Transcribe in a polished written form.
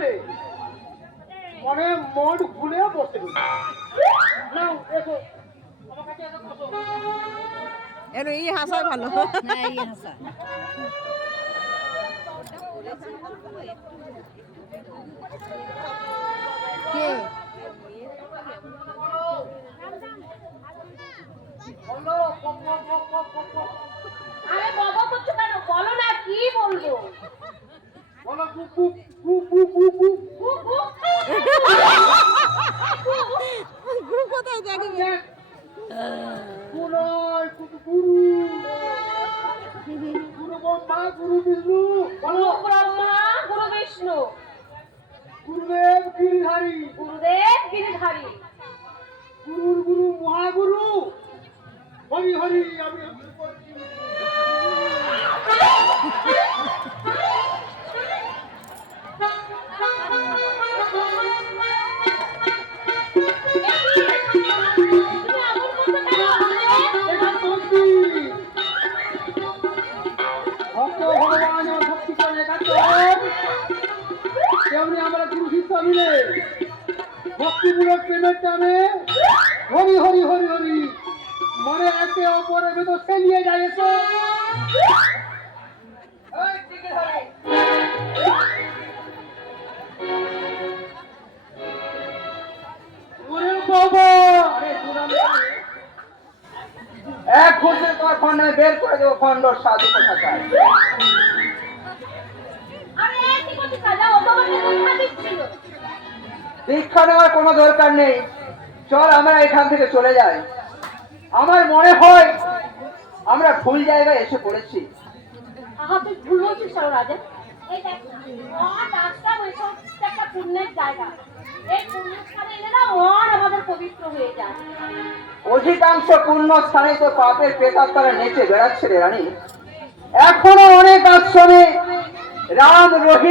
তুলে মনে মন ভুলে বসে নাও এসো আমার কাছে এসে বসো। এই হাসাই ভালো না এই হাসা কে বলো pop pop pop pop pop pop. আরে বাবা করছো কেন বলো না কি বলবো বলো cook cook cook cook cook cook. Cook cook গুরু কোথায় দেখবে গুরু গুরু গুরু ব্রহ্মা গুরু বিষ্ণু বলো গুরু ব্রহ্মা গুরু বিষ্ণু গুরুদেব গিরিধারী গুরুদেব গিরিধারী গুরুর গুরু মহাগুরু হরি হরি আমি করছি। এটা ভক্তি ভক্ত ভগবান ভক্তি করে একাত্তর তেমনি আমরা গুরু শিষ্য মিলে ভক্তিমূলক প্রেমের টানে হরি হরি হরি হরি মনে একে অপরের ভেতর ফেলিয়ে যায় এসো। এই, টিকে ধরে। ওরে বাবা এক ঘুরতে তোমার ফোনে বের করে দেবো খন্ডর সাধু কোথাকার। আরে কি করছিস রাজা ও তো আমাকে দীক্ষা দিচ্ছিল দীক্ষা নেওয়ার কোনো দরকার নেই, চল আমরা এখান থেকে চলে যাই। আমার মনে হয় আমরা ভুল জায়গায় এসে পড়েছি। আহা তুই ভুল বলছিস কেন রাজা এই দেখ মঠ আশ্রম এসব একটা পুণ্যের জায়গা এই পুণ্যস্থানে এলে না মন আমাদের পবিত্র হয়ে যায় অধিকাংশ পূর্ণ স্থানে তো পাপের প্রেতাত্মারা নেচে বেড়াচ্ছে রে রানী। এখনো অনেক আশ্রমে রাম রহিম